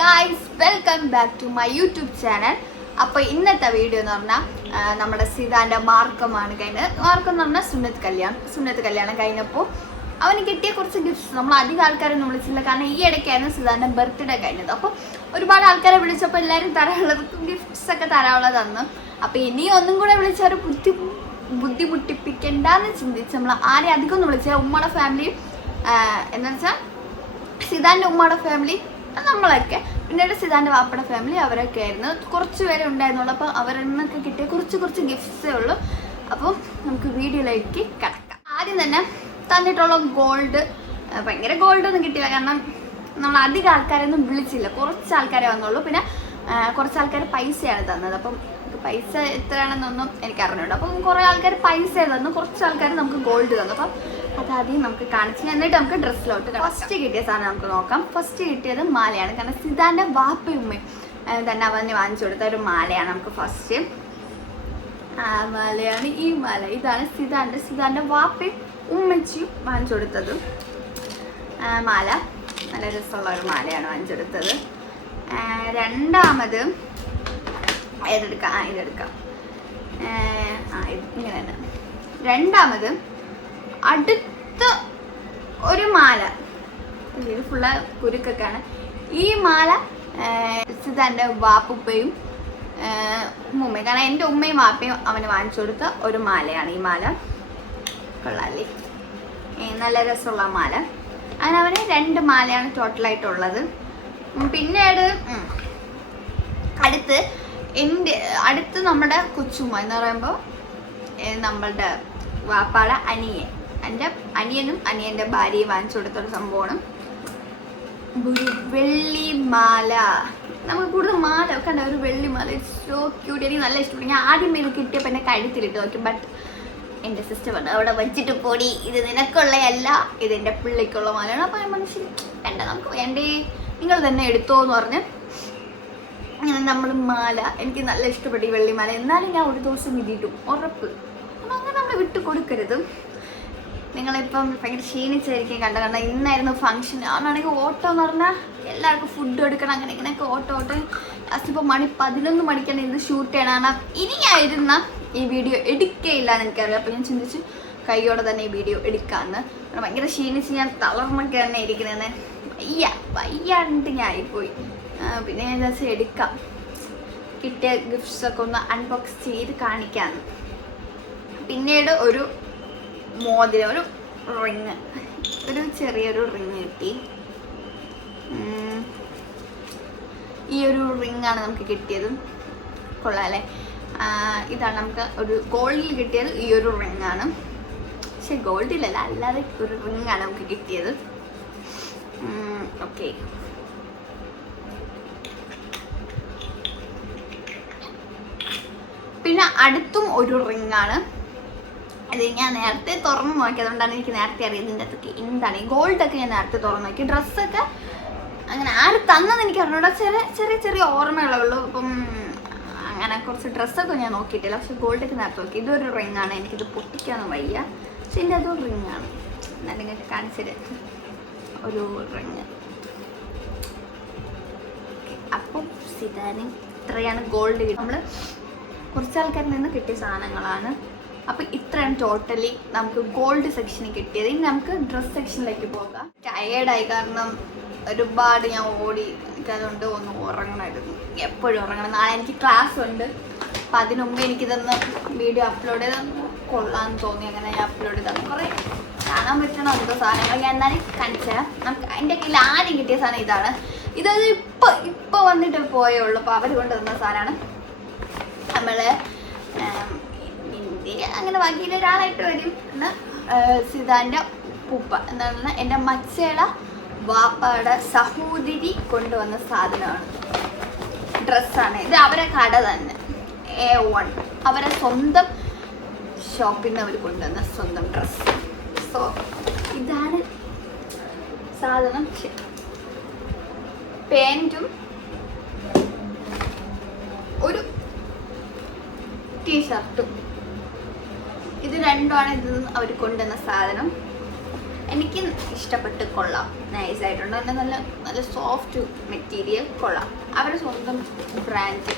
Guys, welcome back to my YouTube channel. അപ്പോൾ ഇന്നത്തെ video എന്ന് പറഞ്ഞാൽ നമ്മുടെ സിതാൻ്റെ മാർക്കമാണ് കഴിഞ്ഞത്. മാർക്കം എന്ന് പറഞ്ഞാൽ സുന്നത്ത് കല്യാണം കഴിഞ്ഞപ്പോൾ അവന് കിട്ടിയ കുറച്ച് ഗിഫ്റ്റ്സ്. നമ്മൾ അധികം ആൾക്കാരൊന്നും വിളിച്ചില്ല, കാരണം ഈ ഇടയ്ക്കായിരുന്നു സിതാൻ്റെ ബർത്ത്ഡേ കഴിഞ്ഞത്. അപ്പോൾ ഒരുപാട് ആൾക്കാരെ വിളിച്ചപ്പോൾ എല്ലാവരും തരാനുള്ളത് ഗിഫ്റ്റ്സ് ഒക്കെ തരാനുള്ളത് തന്നു. അപ്പോൾ ഇനി ഒന്നും കൂടെ വിളിച്ചവർ ബുദ്ധിമുട്ടിപ്പിക്കണ്ടെന്ന് ചിന്തിച്ച് നമ്മൾ ആരെയും അധികം ഒന്നും വിളിച്ചാൽ ഉമ്മയുടെ ഫാമിലി എന്താ വെച്ചാൽ സിതാൻ്റെ ഉമ്മയുടെ ഫാമിലി, നമ്മളൊക്കെ, പിന്നീട് സിതാൻ്റെ വാപ്പയുടെ ഫാമിലി, അവരൊക്കെ ആയിരുന്നു. കുറച്ച് പേരെ ഉണ്ടായിരുന്നുള്ളൂ. അപ്പോൾ അവരെന്നൊക്കെ കിട്ടിയ കുറച്ച് ഗിഫ്റ്റ്സേ ഉള്ളൂ. അപ്പം നമുക്ക് വീഡിയോയിലേക്ക് കിടക്കാം. ആദ്യം തന്നെ തന്നിട്ടുള്ള ഗോൾഡ്, ഭയങ്കര ഗോൾഡൊന്നും കിട്ടിയില്ല, കാരണം നമ്മൾ അധികം ആൾക്കാരെയൊന്നും വിളിച്ചില്ല, കുറച്ച് ആൾക്കാരെ വന്നുള്ളൂ. പിന്നെ കുറച്ച് ആൾക്കാർ പൈസയാണ് തന്നത്. അപ്പം പൈസ എത്രയാണെന്നൊന്നും എനിക്ക് അറിഞ്ഞുണ്ട്. അപ്പം കുറേ ആൾക്കാർ പൈസ തന്നു, കുറച്ച് ആൾക്കാർ നമുക്ക് ഗോൾഡ് തന്നു. അപ്പം അതാദ്യം നമുക്ക് കാണിച്ചു, എന്നിട്ട് നമുക്ക് ഡ്രസ്സിലോട്ട് ഫസ്റ്റ് കിട്ടിയ സാധനം നമുക്ക് നോക്കാം. ഫസ്റ്റ് കിട്ടിയത് മാലയാണ്, കാരണം സിതാൻ്റെ വാപ്പയും ഉമ്മയും തന്നെ അവന് വാങ്ങിച്ചു കൊടുത്ത ഒരു മാലയാണ്. നമുക്ക് ഫസ്റ്റ് മാലയാണ്, ഈ മാല. ഇതാണ് സിതാൻ്റെ വാപ്പയും ഉമ്മച്ചിയും വാങ്ങിച്ചു കൊടുത്തത് മാല. നല്ല രസമുള്ള ഒരു മാലയാണ് വാങ്ങിച്ചു കൊടുത്തത്. രണ്ടാമത് ഇതെടുക്കാം, ഇങ്ങനെ തന്നെ. രണ്ടാമത് അടുത്ത ഒരു മാല, ഇത് ഫുള്ള് കുരുക്കൊക്കെയാണ്. ഈ മാല സിതാൻ്റെ വാപ്പുപ്പയും ഉമ്മയും, കാരണം എൻ്റെ ഉമ്മയും വാപ്പയും അവന് വാങ്ങിച്ചു കൊടുത്ത ഒരു മാലയാണ് ഈ മാല. കൊള്ളാല്ലേ, നല്ല രസമുള്ള മാല. അതിനവന് 2 മാലയാണ് ടോട്ടലായിട്ടുള്ളത്. പിന്നീട് അടുത്ത് നമ്മുടെ കൊച്ചുമ്മ എന്ന് പറയുമ്പോൾ നമ്മളുടെ വാപ്പാടെ എൻ്റെ അനിയനും അനിയൻ്റെ ഭാര്യയും വാങ്ങിച്ചു കൊടുത്തൊരു സംഭവമാണ് ഒരു വെള്ളിമാല. നമുക്ക് കൂടുതൽ മാല കണ്ട ഒരു വെള്ളിമാല, സോ ക്യൂട്ട്. എനിക്ക് നല്ല ഇഷ്ടപ്പെട്ടു. ഞാൻ ആദ്യം ഇത് കിട്ടിയപ്പോൾ എന്നെ കഴുത്തിലിട്ട് നോക്കി, ബട്ട് എൻ്റെ സിസ്റ്റർ പറഞ്ഞു അവിടെ വെച്ചിട്ട് പോടി, ഇത് നിനക്കുള്ളതല്ല, ഇതെൻ്റെ പിള്ളേക്കുള്ള മാലയാണ്. അപ്പോൾ ഞാൻ മനുഷ്യൻ വേണ്ട, നമുക്ക് വേണ്ടേ, നിങ്ങൾ തന്നെ എടുത്തോ എന്ന് പറഞ്ഞ് അങ്ങനെ നമ്മൾ മാല, എനിക്ക് നല്ല ഇഷ്ടപ്പെട്ടു ഈ വെള്ളിമാല. എന്നാലും ഞാൻ ഒരു ദിവസം ഇതിട്ടും ഉറപ്പ്. അങ്ങനെ നമ്മൾ വിട്ടു കൊടുക്കരുത്. നിങ്ങളിപ്പം ഭയങ്കര ക്ഷീണിച്ചായിരിക്കും കാരണം ഇന്നായിരുന്നു ഫംഗ്ഷൻ. ആണെങ്കിൽ ഓട്ടോ എന്ന് പറഞ്ഞാൽ എല്ലാവർക്കും ഫുഡ് എടുക്കണം, അങ്ങനെ ഇങ്ങനെയൊക്കെ ഓട്ടോ ലാസ്റ്റ് ഇപ്പോൾ 11 മണിക്കാണ് ഇത് ഷൂട്ട് ചെയ്യണം. കാരണം ഇനി ആയിരുന്ന ഈ വീഡിയോ എടുക്കുകയില്ല എന്ന് എനിക്കറിയാം. അപ്പോൾ ഞാൻ ചിന്തിച്ച് കൈയോടെ തന്നെ ഈ വീഡിയോ എടുക്കാമെന്ന്. ഭയങ്കര ക്ഷീണിച്ച് ഞാൻ തളർന്നൊക്കെ തന്നെ ഇരിക്കുന്നതെന്ന് വയ്യാണ്ട് ഞാൻ ആയിപ്പോയി. പിന്നെ ഞാൻ വിചാരിച്ച് എടുക്കാം, കിട്ടിയ ഗിഫ്റ്റ്സൊക്കെ ഒന്ന് അൺബോക്സ് ചെയ്ത് കാണിക്കാമെന്ന്. പിന്നീട് ഒരു മോതിരം, ഒരു റിങ്, ഒരു ചെറിയൊരു റിങ് കിട്ടി. ഈ ഒരു റിങ്ങാണ് നമുക്ക് കിട്ടിയത്. കൊള്ളാല്ലേ, ഇതാണ് നമുക്ക് ഒരു ഗോൾഡിൽ കിട്ടിയത്. ഈ ഒരു റിങ്ങാണ്, പക്ഷെ ഗോൾഡിലല്ല, അല്ലാതെ ഒരു റിങ്ങാണ് നമുക്ക് കിട്ടിയത്. ഓക്കെ, പിന്നെ അടുത്തും ഒരു റിങ്ങാണ്. അത് ഞാൻ നേരത്തെ തുറന്ന് നോക്കി, അതുകൊണ്ടാണ് എനിക്ക് നേരത്തെ അറിയാം ഇതിൻ്റെ അകത്തൊക്കെ എന്താണ്. ഈ ഗോൾഡൊക്കെ ഞാൻ നേരത്തെ തുറന്ന് നോക്കി. ഡ്രസ്സൊക്കെ അങ്ങനെ ആര് തന്നെന്ന് എനിക്ക് അറിഞ്ഞൂടാ, ചെറിയ ഓർമ്മകളുള്ളൂ. അപ്പം അങ്ങനെ കുറച്ച് ഡ്രസ്സൊക്കെ ഞാൻ നോക്കിയിട്ടില്ല, പക്ഷെ ഗോൾഡൊക്കെ നേരത്തെ നോക്കി. ഇതൊരു റിങ്ങാണ്, എനിക്കിത് പൊട്ടിക്കാനൊന്നും വയ്യ, പക്ഷെ ഇതിൻ്റെ അതൊരു റിങ്ങാണ്. എന്നാൽ നിങ്ങൾക്ക് കാണിച്ചിട്ട് ഒരു റിങ്. അപ്പം സിതാന് ഇത്രയാണ് ഗോൾഡ് കിട്ടും. നമ്മൾ കുറച്ച് ആൾക്കാരിൽ നിന്ന് കിട്ടിയ സാധനങ്ങളാണ്. അപ്പം ഇത്രയാണ് ടോട്ടലി നമുക്ക് ഗോൾഡ് സെക്ഷനിൽ കിട്ടിയത്. ഇനി നമുക്ക് ഡ്രസ് സെക്ഷനിലേക്ക് പോകാം. ടയേർഡായി, കാരണം ഒരുപാട് ഞാൻ ഓടി. എനിക്കതുകൊണ്ട് ഒന്ന് ഉറങ്ങണമായിരുന്നു, എപ്പോഴും ഉറങ്ങണം. നാളെ എനിക്ക് ക്ലാസ് ഉണ്ട്. അപ്പം അതിന് മുമ്പ് എനിക്കിതൊന്ന് വീഡിയോ അപ്ലോഡ് ചെയ്ത് കൊള്ളാമെന്ന് തോന്നി. അങ്ങനെ ഞാൻ അപ്ലോഡ് ചെയ്താണ്. കുറേ കാണാൻ പറ്റണം എന്തോ സാധനങ്ങൾ ഞാൻ എന്നാലും കാണിച്ചു തരാം. നമുക്ക് അതിൻ്റെ കയ്യിൽ ആദ്യം കിട്ടിയ സാധനം ഇതാണ്. ഇതൊരു ഇപ്പോൾ വന്നിട്ട് പോയേ ഉള്ളൂ. അപ്പോൾ അവർ കൊണ്ടുവന്ന സാധനമാണ്. നമ്മൾ അങ്ങനെ ബാക്കിയിൽ ഒരാളായിട്ട് വരും. സിതാൻ്റെ ഉപ്പ എന്ന് പറഞ്ഞാൽ എൻ്റെ മച്ചയുടെ വാപ്പയുടെ സഹോദരി കൊണ്ടുവന്ന സാധനമാണ്, ഡ്രസ്സാണ്. ഇത് അവരെ കട തന്നെ, A1, അവരെ സ്വന്തം ഷോപ്പിൽ നിന്ന് അവർ കൊണ്ടുവന്ന സ്വന്തം ഡ്രസ്സ്. സോ ഇതാണ് സാധനം. പാൻറ്റും ഒരു ടീഷർട്ടും, ഇത് രണ്ടുമാണ് ഇത് അവർ കൊണ്ടുവന്ന സാധനം. എനിക്ക് ഇഷ്ടപ്പെട്ട് കൊള്ളാം, നൈസായിട്ടുണ്ട്. നല്ല നല്ല നല്ല സോഫ്റ്റ് മെറ്റീരിയൽ കൊള്ളാം. അവരുടെ സ്വന്തം ബ്രാൻഡ്,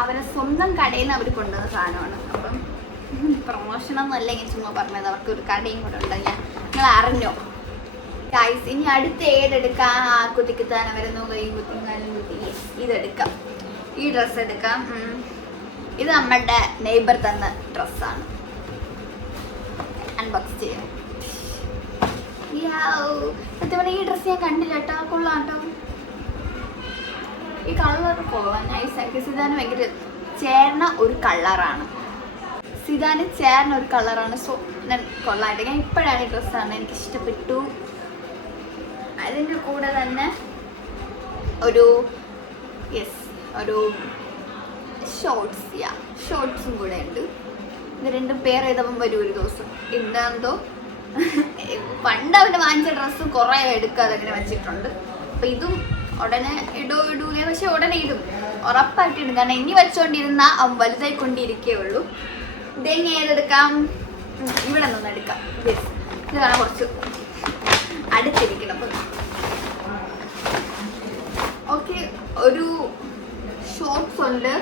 അവരുടെ സ്വന്തം കടയിൽ നിന്ന് അവർ കൊണ്ടുവന്ന സാധനമാണ്. അപ്പം പ്രൊമോഷനൊന്നും അല്ലെങ്കിൽ ചുമ്മാ പറഞ്ഞത്, അവർക്ക് ഒരു കടയും കൂടെ ഉണ്ടല്ല, നിങ്ങൾ അറിഞ്ഞോ ഗൈസ്? ഇനി അടുത്ത് ഏതെടുക്കാം? കുത്തിക്കുത്താൻ വരുന്നു, കൈ കുത്തി കാലും കുത്തി. ഇതെടുക്കാം, ഈ ഡ്രസ്സ് എടുക്കാം. ഇത് നമ്മളുടെ നെയ്ബർ തന്ന ഡ്രസ്സാണ്. അൺബോക്സ് ചെയ്യാം. സത്യം പറഞ്ഞാൽ ഈ ഡ്രസ്സ് ഞാൻ കണ്ടില്ല കേട്ടോ, കൊള്ളാം കേട്ടോ. ഈ കളർ കൊള്ളാം, നൈസാക്കി. സിതാന് ഭയങ്കര ചേർന്ന ഒരു കളറാണ്, സിതാന് ചേർന്ന ഒരു കളറാണ്. സോ ഞാൻ കൊള്ളായിട്ട്, ഞാൻ ഇപ്പോഴാണ് ഈ ഡ്രസ്സാണ്, എനിക്ക് ഇഷ്ടപ്പെട്ടു. അതിൻ്റെ കൂടെ തന്നെ ഒരു ഒരു ഷോർട്ട്സും കൂടെ ഉണ്ട്. ഇത് രണ്ടും പേർ ചെയ്തപ്പം വരും ഒരു ദിവസം. എന്താന്തോ പണ്ട് അവൻ്റെ വാങ്ങിച്ച ഡ്രസ്സ് കുറേ എടുക്കാതെ അങ്ങനെ വെച്ചിട്ടുണ്ട്. അപ്പം ഇതും ഉടനെ ഇടൂലേ, പക്ഷെ ഉടനെ ഇടും, ഉറപ്പായിട്ട് ഇടും. കാരണം ഇനി വെച്ചോണ്ടിരുന്ന അവൻ വലുതായിക്കൊണ്ടിരിക്കേ ഉള്ളൂ. ഇതെങ്ങനെ ഏതെടുക്കാം? ഇവിടെ നിന്ന് എടുക്കാം. ഇത് കാണാൻ കുറച്ച് അടുത്തിരിക്കണം. അപ്പം ഓക്കെ, ഒരു ഷോർട്ട്സ് ഉണ്ട്,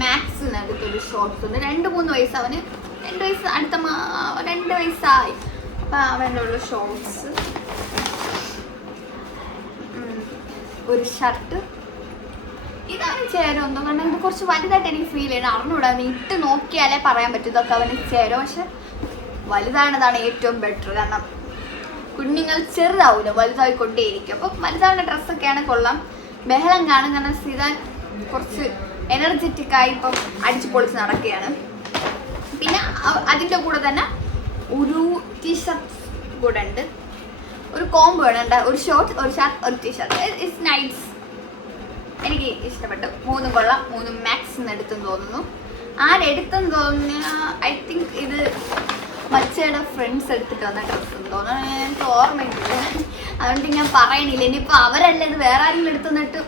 മാക്സിനടുത്തൊരു ഷോർട്ട്സ് ഉണ്ട്. 2-3 വയസ്സ് അവന്, 2 വയസ്സ് അടുത്ത 2 വയസ്സായി. അപ്പം അവൻ്റെ ഉള്ള ഷോർട്ട്സ്, ഒരു ഷർട്ട്. ഇതാണ് ചേരുമെന്നോ, കാരണം ഇത് കുറച്ച് വലുതായിട്ട് എനിക്ക് ഫീൽ ചെയ്യണം. അറിഞ്ഞൂടാ, നീ ഇട്ട് നോക്കിയാലേ പറയാൻ പറ്റും ഇതൊക്കെ അവന് ചേരും. പക്ഷെ വലുതാണതാണ് ഏറ്റവും ബെറ്റർ, കാരണം കുഞ്ഞുങ്ങൾ ചെറുതാവില്ല, വലുതായിക്കൊണ്ടേയിരിക്കും. അപ്പം വലുതാവുന്ന ഡ്രസ്സൊക്കെയാണ് കൊള്ളാം. ബഹളം കാണും, കാരണം സിതാൻ കുറച്ച് എനർജറ്റിക്കായി ഇപ്പം അടിച്ചു പൊളിച്ച് നടക്കുകയാണ്. പിന്നെ അതിൻ്റെ കൂടെ തന്നെ ഒരു ടീഷർട്ട് കൂടെ ഉണ്ട്, ഒരു കോംബോ ഉണ്ട്. ഒരു ഷോർട്ട്, ഒരു ഷർട്ട്, ഒരു ടീഷർട്ട്. ഇറ്റ്സ് നൈസ്, എനിക്ക് ഇഷ്ടപ്പെട്ടു. 3 കൊള്ളാം. 3 മാക്സിന്ന് എടുത്തെന്ന് തോന്നുന്നു. ആരെടുത്തെന്ന് തോന്നുന്നു, ഐ തിങ്ക് ഇത് മച്ചയുടെ ഫ്രണ്ട്സ് എടുത്തിട്ട് വന്ന ഡ്രസ്സ് എന്ന് തോന്നുന്നു, എനിക്ക് ഓർമ്മയില്ല. അതുകൊണ്ട് ഞാൻ പറയണില്ല. ഇനിയിപ്പോൾ അവരല്ല, ഇത് വേറെ ആരെങ്കിലും എടുത്തുന്നിട്ട്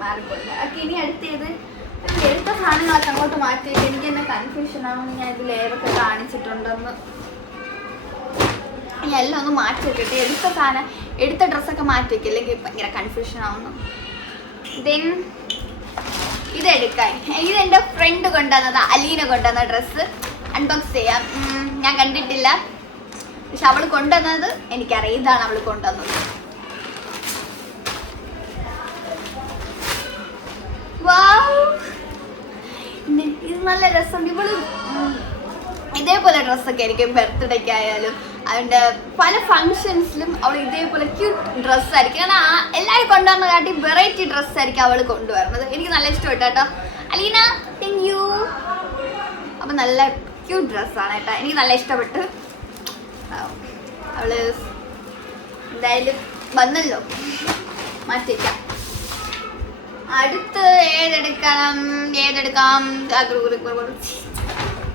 മാറിപ്പോയില്ല. ഓക്കെ, ഇനി അടുത്തേത് എടുത്ത സാധനങ്ങളൊക്കെ അങ്ങോട്ട് മാറ്റിയിട്ട് എനിക്ക് എന്നെ കൺഫ്യൂഷൻ ആവുന്നു. ഞാൻ ഇതിൽ ഏതൊക്കെ കാണിച്ചിട്ടുണ്ടെന്ന് ഞാൻ എല്ലാം ഒന്ന് മാറ്റി വെക്കട്ടെ. എടുത്ത ഡ്രസ്സൊക്കെ മാറ്റി വെക്കുക, അല്ലെങ്കിൽ ഭയങ്കര കൺഫ്യൂഷൻ ആവുന്നു. ദെൻ ഇതെടുക്കാൻ, ഇതെൻ്റെ ഫ്രണ്ട് കൊണ്ടുവന്നത്, അലീന കൊണ്ടുവന്ന ഡ്രസ്സ്. അൺബോക്സ് ചെയ്യാം. ഞാൻ കണ്ടിട്ടില്ല, പക്ഷെ അവൾ കൊണ്ടുവന്നത് എനിക്കറിയാം. ഇതാണ് അവൾ കൊണ്ടുവന്നത്. ഇത് നല്ല രസമുണ്ട്. ഇവള് ഇതേപോലെ ഡ്രസ്സൊക്കെ ആയിരിക്കും ബർത്ത്ഡേക്ക് ആയാലും അതിൻ്റെ പല ഫങ്ഷൻസിലും അവൾ ഇതേപോലെ ക്യൂട്ട് ഡ്രസ്സായിരിക്കും. കാരണം എല്ലാവരും കൊണ്ടുവന്ന കാട്ടി വെറൈറ്റി ഡ്രസ്സായിരിക്കും അവൾ കൊണ്ടുവരുന്നത്. എനിക്ക് നല്ല ഇഷ്ടപ്പെട്ടു കേട്ടോ അലീന, താങ്ക് യു. അപ്പം നല്ല ക്യൂട്ട് ഡ്രസ്സാണ് കേട്ടോ, എനിക്ക് നല്ല ഇഷ്ടപ്പെട്ടു. അവള് എന്തായാലും വന്നല്ലോ, മാറ്റിക്കാം. അടുത്ത് ഏതെടുക്കാം?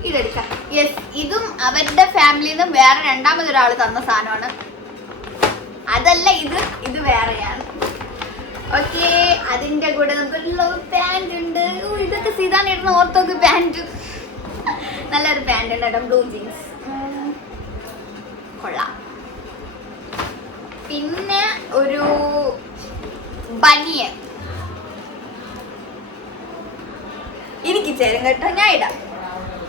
ഇതെടുക്കാം. യെസ്, ഇതും അവരുടെ ഫാമിലിയിൽ നിന്ന് വേറെ രണ്ടാമതൊരാൾ തന്ന സാധനമാണ്. അതല്ല, ഇത് വേറെയാണ്. ഓക്കെ, അതിൻ്റെ കൂടെ നമുക്കുള്ള പാൻറ് ഉണ്ട്. ഇതൊക്കെ സീതാൻ ഇടുന്ന ഓർത്തൊക്കെ പാൻറ്, നല്ലൊരു പാൻറ് ഉണ്ട് കേട്ടോ, ബ്ലൂ ജീൻസ് കൊള്ളാം. പിന്നെ ഒരു ബനിയൻ എനിക്ക് ചേരും കേട്ടോ, ഞാൻ ഇടാം.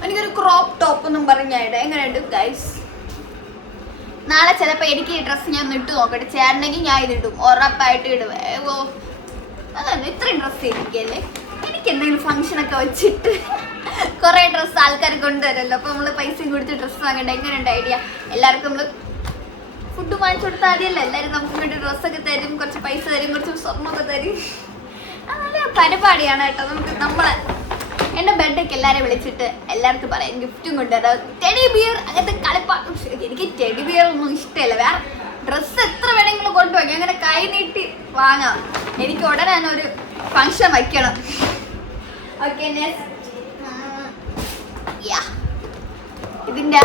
എനിക്കൊരു ക്രോപ്പ് ടോപ്പ് എന്നും പറഞ്ഞ് ഞാൻ ഇടാം. എങ്ങനെയുണ്ട് ഗൈസ്? നാളെ ചിലപ്പോൾ എനിക്ക് ഈ ഡ്രസ്സ് ഞാൻ ഒന്ന് ഇട്ട് നോക്കട്ടെ, ചേരണമെങ്കിൽ ഞാൻ ഇതിടും, ഉറപ്പായിട്ട് ഇടുവേ. അതല്ല, ഇത്രയും ഡ്രസ്സ് ഇരിക്കല്ലേ. എനിക്ക് എന്തെങ്കിലും ഫംഗ്ഷനൊക്കെ വെച്ചിട്ട് കുറേ ഡ്രസ്സ് ആൾക്കാർ കൊണ്ടുവരല്ലോ, അപ്പോൾ നമ്മൾ പൈസയും കൊടുത്ത് ഡ്രസ്സ് വാങ്ങണ്ട. എങ്ങനെയുണ്ട് ഐഡിയ? എല്ലാവർക്കും നമ്മൾ ഫുഡ് വാങ്ങിച്ചു കൊടുത്താൽ മതിയല്ലോ, എല്ലാവരും നമുക്ക് വേണ്ടി ഡ്രസ്സൊക്കെ തരും, കുറച്ച് പൈസ തരും, കുറച്ച് സ്വർണ്ണമൊക്കെ തരും. നല്ല പരിപാടിയാണ് കേട്ടോ. നമ്മളെ എൻ്റെ ബർത്ത്ഡേക്ക് എല്ലാവരെയും വിളിച്ചിട്ട് എല്ലാവർക്കും പറയാം ഗിഫ്റ്റും കൊണ്ടുവരാം. ടെഡി ബിയർ, അങ്ങനത്തെ കളിപ്പാട്ടം. എനിക്ക് ടെഡി ബിയർ ഒന്നും ഇഷ്ടമല്ല. വേറെ ഡ്രസ്സ് എത്ര വേണമെങ്കിലും കൊണ്ടുപോയി അങ്ങനെ കൈ നീട്ടി വാങ്ങാം. എനിക്ക് ഉടനെ തന്നെ ഒരു ഫങ്ഷൻ വയ്ക്കണം. ഓക്കെ, ഇതിൻ്റെ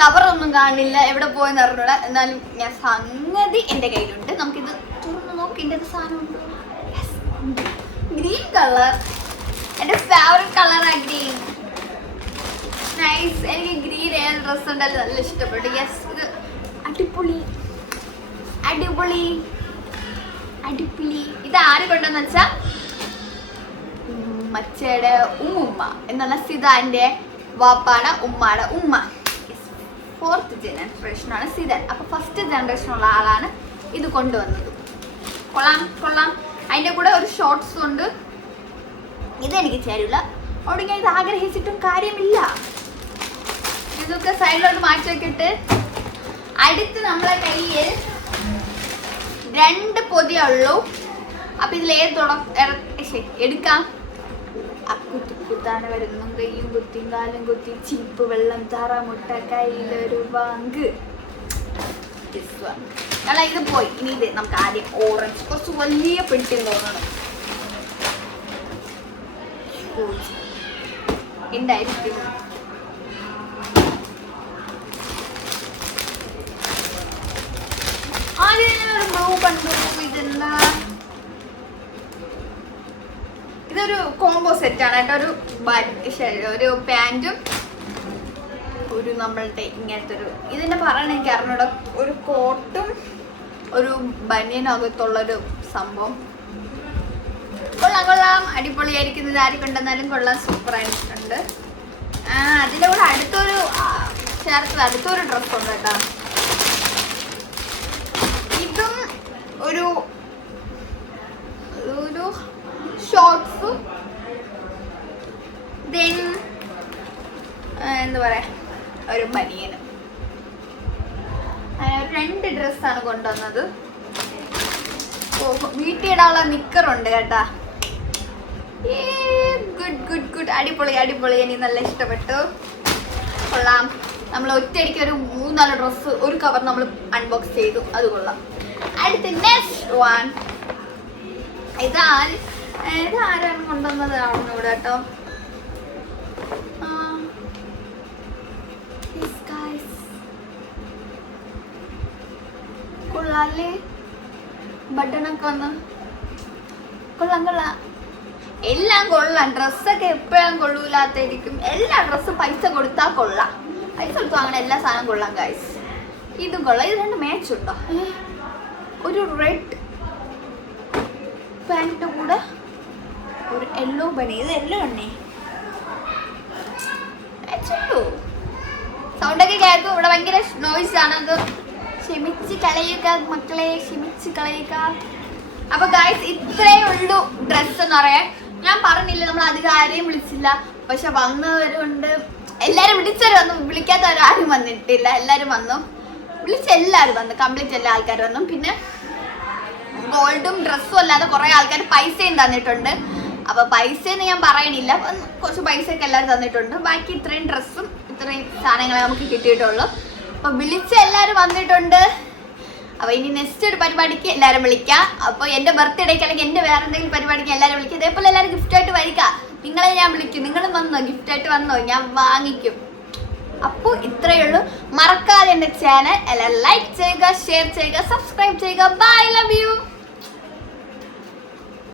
കവറൊന്നും കാണില്ല, എവിടെ പോയെന്ന് അറിഞ്ഞൂടാ. എന്നാലും ഞാൻ സംഗതി എൻ്റെ കയ്യിലുണ്ട്. നമുക്കിത് തുറന്ന് നോക്കി. എൻ്റെ സാധനമുണ്ട്, ഗ്രീൻ കളർ. എൻ്റെ ഫേവറേറ്റ് കളറാണ് ഗ്രീൻ. നൈസ്. എനിക്ക് ഗ്രീൻ ഏത് ഡ്രസ്സ് ഉണ്ടായാലും നല്ല ഇഷ്ടപ്പെട്ടു. യെസ്, ഇത് അടിപൊളി അടിപൊളി അടിപൊളി. ഇത് ആര് കൊണ്ടെന്ന് വെച്ചാ മച്ചയുടെ ഉമ്മ എന്നുള്ള സിതാന്റെ വാപ്പാടെ ഉമ്മയുടെ ഉമ്മ. 4th ജനറേഷനാണ് സിതാൻ. അപ്പൊ 1st ജനറേഷനുള്ള ആളാണ് ഇത് കൊണ്ടുവന്നത്. കൊള്ളാം കൊള്ളാം. അതിന്റെ കൂടെ ഒരു ഷോർട്സ് ഉണ്ട്. ഇതെനിക്ക് ചേരില്ല, അവിടെ ഞാൻ ഇത് ആഗ്രഹിച്ചിട്ടും കാര്യമില്ല. ഇതൊക്കെ സൈഡിലോട്ട് മാറ്റി വെക്കിട്ട് അടുത്ത് നമ്മളെ കയ്യിൽ 2 പൊതിയേ ഉള്ളൂ. അപ്പൊ ഇതിൽ എടുക്കാം. അക്കുത്തിക്കുത്താണ് വരുന്നു, കയ്യും കുത്തിയും കാലും കുത്തി, ചീപ്പ് വെള്ളം താറാമുട്ട കയ്യിലൊരു ബാങ്ക്. ഇത് പോയി. ഇനി ഇത് നമുക്ക് ആദ്യം ഓറഞ്ച്, കുറച്ച് വലിയ പെട്ടി തോന്നണം. എന്തായിരിക്കും ആദ്യം ബ്ലൂ കണ്ടു. ഇതെന്താ? ഇതൊരു കോംബോ സെറ്റ് ആണ് കേട്ടോ. ഒരു പാൻറ്റും ഒരു നമ്മളുടെ ഇങ്ങനത്തെ ഒരു ഇതിന്റെ പറയണ എനിക്ക് അറിഞ്ഞൂടെ, ഒരു കോട്ടും ഒരു ബനിയനകത്തുള്ളൊരു സംഭവം. കൊള്ളാം കൊള്ളാം, അടിപൊളിയായിരിക്കും. ഇത് ആര് കൊണ്ടുവന്നാലും കൊള്ളാം, സൂപ്പർ ആയിട്ടുണ്ട്. അതിൻ്റെ കൂടെ അടുത്തൊരു ഡ്രസ്സുണ്ട് കേട്ടോ. ഇതും ഒരു ഷോർട്സ്, ദെൻ എന്താ പറയാ, ഒരു ബനിയനും. 2 ഡ്രസ്സാണ് കൊണ്ടുവന്നത്. വീട്ടിലിടാനുള്ള നിക്കറുണ്ട് കേട്ടാ. ഗുഡ് ഗുഡ് ഗുഡ്, അടിപൊളി അടിപൊളി. എനിക്ക് നല്ല ഇഷ്ടപ്പെട്ടു, കൊള്ളാം. നമ്മൾ ഒറ്റയടിക്ക് ഒരു 3-4 ഡ്രസ്സ് ഒരു കവർ നമ്മൾ അൺബോക്സ് ചെയ്തു, അത് കൊള്ളാം. അടുത്ത നെക്സ്റ്റ് വൺ. ഇതാരാണ് കൊണ്ടുവന്നത് ഇവിടെ കേട്ടോ. കൊള്ളാല്ലേ, ബട്ടണൊക്കെ വന്ന് കൊള്ളാം കൊള്ളാം, എല്ലാം കൊള്ളാം. ഡ്രസ്സൊക്കെ എപ്പോഴും കൊള്ളൂലാത്തായിരിക്കും. എല്ലാ ഡ്രസ്സും പൈസ കൊടുത്താൽ കൊള്ളാം, പൈസ കൊടുത്തു അങ്ങനെ എല്ലാ സാധനം കൊള്ളാം ഗൈസ്. ഇതും കൊള്ളാം. ഇത് 2 മാച്ച് ഉണ്ടോ? ഒരു റെഡ് പാൻറ്റിൻ്റെ കൂടെ ഒരു യെല്ലോ ബനി. ഇത് യെല്ലോ എണ്ണേ സൗണ്ടൊക്കെ കേൾക്കും. ഇവിടെ ഭയങ്കര നോയ്സ് ആണ്, അത് ക്ഷമിച്ച് കളയുക മക്കളെ, ക്ഷമിച്ച് കളയുക. അപ്പൊ ഗൈസ് ഇത്രേ ഉള്ളൂ ഡ്രസ്സ് എന്ന് പറയാൻ. ഞാൻ പറഞ്ഞില്ല നമ്മൾ അധികം ആരെയും വിളിച്ചില്ല, പക്ഷെ വന്നവരുണ്ട്. എല്ലാരും വിളിച്ചവർ വന്നു, വിളിക്കാത്തവരാരും വന്നിട്ടില്ല. എല്ലാരും വന്നു, വിളിച്ച എല്ലാവരും വന്നു, കംപ്ലീറ്റ് എല്ലാ ആൾക്കാർ വന്നു. പിന്നെ ഗോൾഡും ഡ്രസ്സും അല്ലാതെ കുറെ ആൾക്കാർ പൈസയും തന്നിട്ടുണ്ട്. അപ്പൊ പൈസയെന്ന് ഞാൻ പറയണില്ല, കുറച്ച് പൈസയൊക്കെ എല്ലാവരും തന്നിട്ടുണ്ട്. ബാക്കി ഇത്രയും ഡ്രസ്സും ഇത്രയും സാധനങ്ങളെ നമുക്ക് കിട്ടിയിട്ടുള്ളൂ. അപ്പൊ വിളിച്ച എല്ലാവരും വന്നിട്ടുണ്ട്. അപ്പൊ ഇനി നെക്സ്റ്റ് ഒരു പരിപാടിക്ക് എല്ലാവരും വിളിക്കാം. അപ്പോൾ എൻ്റെ ബർത്ത്ഡേക്ക് അല്ലെങ്കിൽ എൻ്റെ വേറെ എന്തെങ്കിലും പരിപാടിക്ക് എല്ലാവരും വിളിക്കുക. ഇതേപോലെ എല്ലാവരും ഗിഫ്റ്റായിട്ട് വരിക. നിങ്ങളെ ഞാൻ വിളിക്കും, നിങ്ങളും വന്നോ, ഗിഫ്റ്റായിട്ട് വന്നോ, ഞാൻ വാങ്ങിക്കും. അപ്പോൾ ഇത്രയേ ഉള്ളൂ. മറക്കാതെ എൻ്റെ ചാനൽ എല്ലാവരും ലൈക്ക് ചെയ്യുക, ഷെയർ ചെയ്യുക, സബ്സ്ക്രൈബ് ചെയ്യുക. Bye, love U.